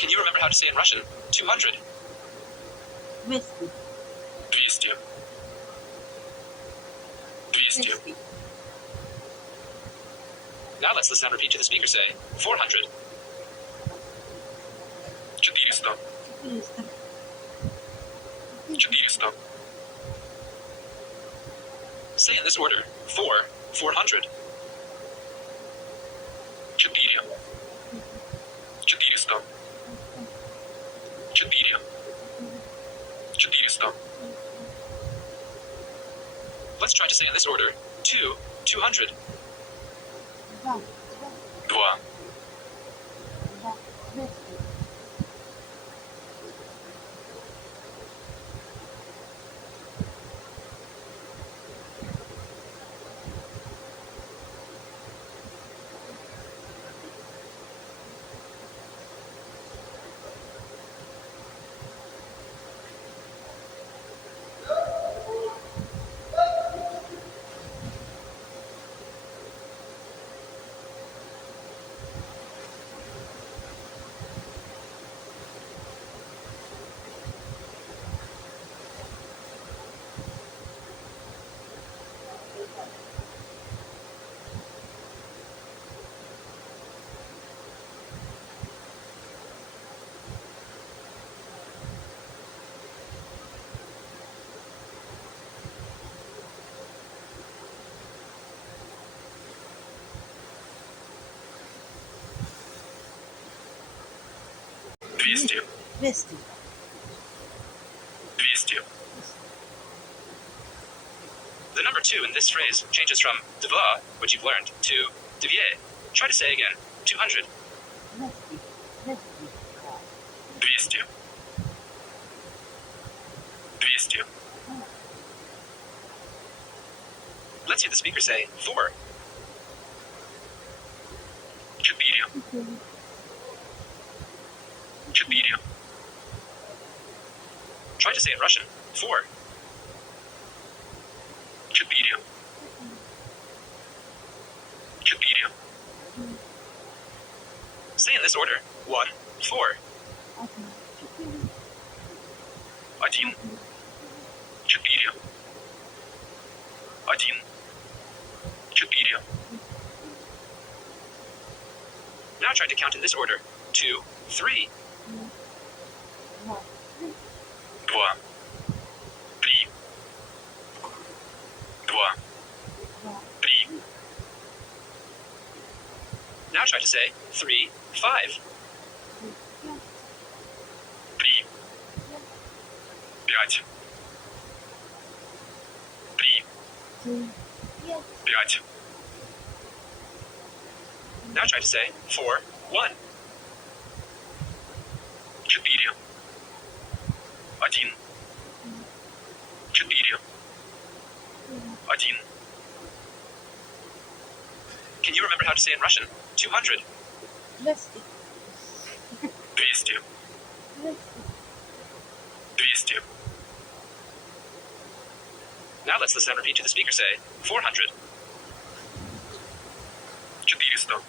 Can you remember how to say in Russian 200? 200. 200. 200. 200. Now let's listen and repeat to the speaker say 400. 400. 400. 400. Say in this order 400. 4. 400. 4. 400. Let's try to say in this order 200. 2. 2. 200. Двести. 200. 200. The number 2 in this phrase changes from dva, which you've learned, to dvie. Try to say again 200. 200. 200. Let's hear the speaker say 4. 4. 4. Try to say in Russian 4. 4. 4. Say in this order 1, 4. 1. 4. 1. 4. Now try to count in this order 2, 3. 2. 3. 2. 3. Now try to say 3, 5. 3. 5. 3. 5. Now try to say 4, 1. 4. 1. 4. 1. Can you remember how to say in Russian 200? 200. 200. 200. Now let's listen and repeat to the speaker say 400. 400.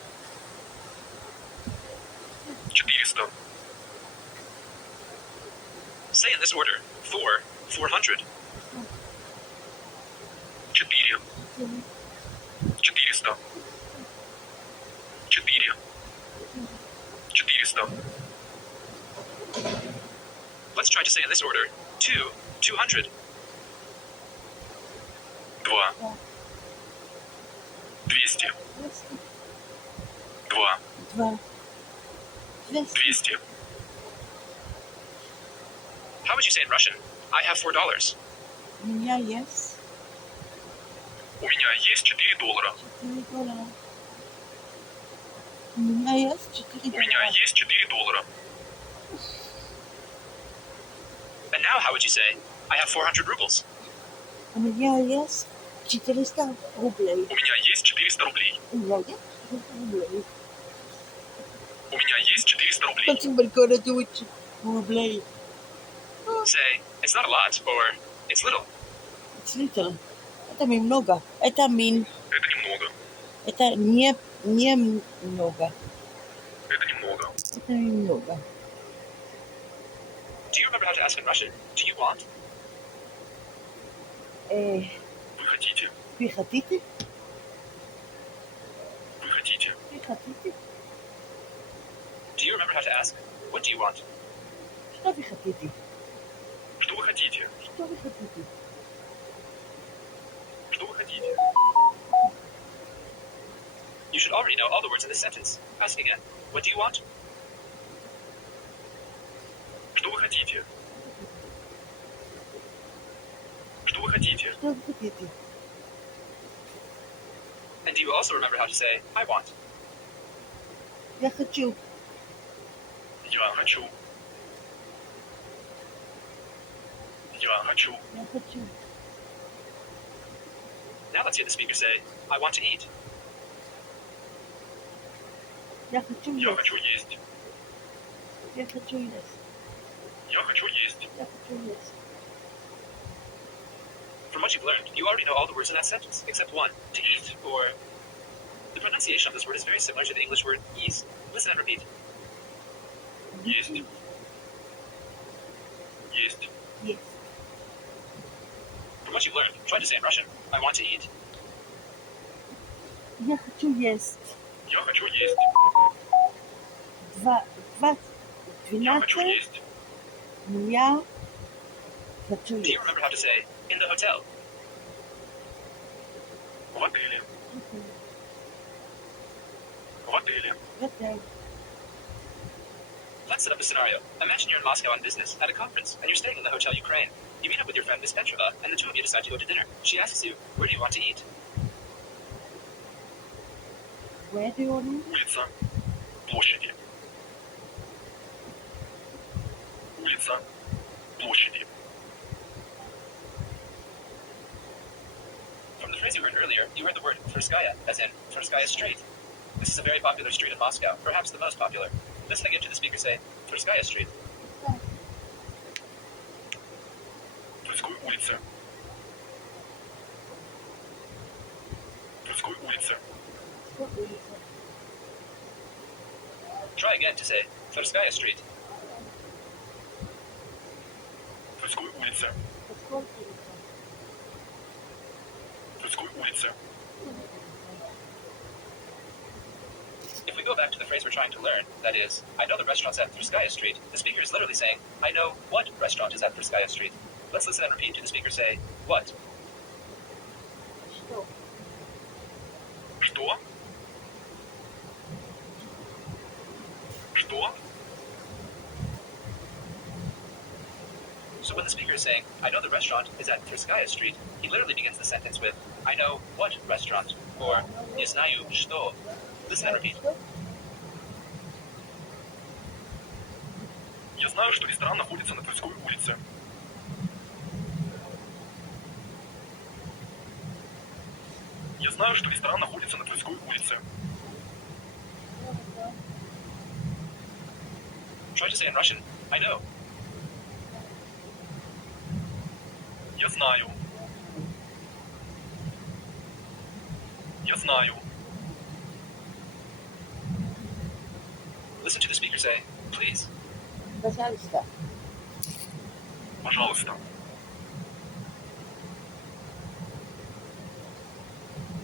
400. Say in this order 4, 400. 4. 400. 4. 400. Let's try to say in this order 2, 200. 2. 200. 2. 2. 200. How would you say in Russian, I have $4? У меня есть У меня есть $4. $4. У меня есть $4. У меня есть $4. And now how would you say, I have 400 rubles? У меня есть 400 рублей. У меня есть 400 рублей. У меня есть 400 рублей. У меня есть 400 рублей. Очень много рублей. Say, it's not a lot, or it's little. It's little. Это немного. Это Это немного. Это не много. Это немного. Это немного. remember how to ask in Russian? Do you want? Вы Вы хотите? хотите? Вы хотите? Вы хотите? Do you remember how to ask? What do you want? Что вы хотите? Что вы хотите? Что вы хотите? Что вы хотите? You should already know all the words in this sentence. Ask again. What do you want? Что вы хотите? Что вы хотите? Что вы хотите? And do you also remember how to say, I want? Я хочу. Я хочу. Я хочу. Я хочу. Now let's hear the speaker say, I want to eat. Я хочу Я есть. хочу есть. Я хочу есть. Я хочу есть. Я хочу есть. From what you've learned, you already know all the words in that sentence, except one, to eat, or... The pronunciation of this word is very similar to the English word yeast. Listen and repeat. Есть. Есть. Есть. From what you've learned, try to say in Russian, I want to eat. Я хочу есть. Я хочу есть. Два, Я хочу 12. есть. Я хочу Do you есть. remember how to say, in the hotel? В отеле. В отеле. Готов. Let's set up a scenario. Imagine you're in Moscow on business at a conference, and you're staying in the Hotel Ukraine. You meet up with your friend Miss Petrova, and the two of you decide to go to dinner. She asks you, where do you want to eat? Where do you want to eat? Улица. Площади. Улица. Площади. From the phrase you heard earlier, you heard the word Tverskaya, as in Tverskaya Street. This is a very popular street in Moscow, perhaps the most popular. Listen again to the speaker say, Tverskaya Street. Тверской улице. Тверской улице. Try again to say, Tverskaya Street. Тверской улице. Тверской улице. If we go back to the phrase we're trying to learn, that is, I know the restaurant's at Tverskaya Street, the speaker is literally saying, I know what restaurant is at Tverskaya Street. Let's listen and repeat to the speaker say, what? Что? Что? Что? So when the speaker is saying, I know the restaurant is at Tverskaya Street, he literally begins the sentence with, I know what restaurant, or, не знаю что. Listen and repeat. Я знаю, что ресторан находится на Тверской улице. Я знаю, что ресторан находится на Тверской улице. Try to say in Russian, I know. Я знаю. Я знаю. Listen to the speaker say, please. Пожалуйста. Пожалуйста.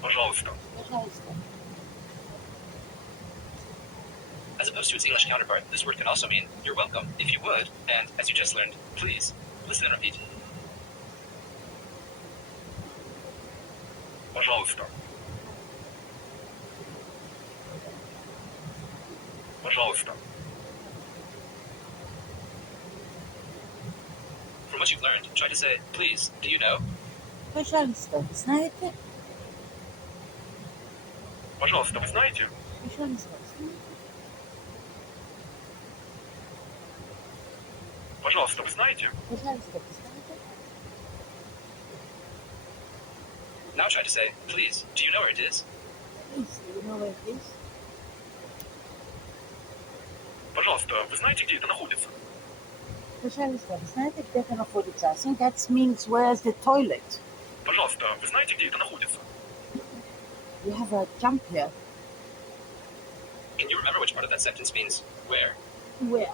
Пожалуйста. Пожалуйста. As opposed to its English counterpart, this word can also mean, you're welcome, if you would, and, as you just learned, please. Listen and repeat. Пожалуйста. Пожалуйста. From what you've learned, try to say, please, do you know? Пожалуйста. Знаете? Пожалуйста, вы знаете? Пожалуйста. Пожалуйста, вы знаете? Пожалуйста. Знаете? Now try to say, please, do you know where it is? Please, do you know where it is? Пожалуйста, вы знаете, где это находится? Пожалуйста. Знаете, где это находится? I think that means where's the toilet? Пожалуйста, вы знаете, где это находится? You have a jump here. Can you remember which part of that sentence means where? Where?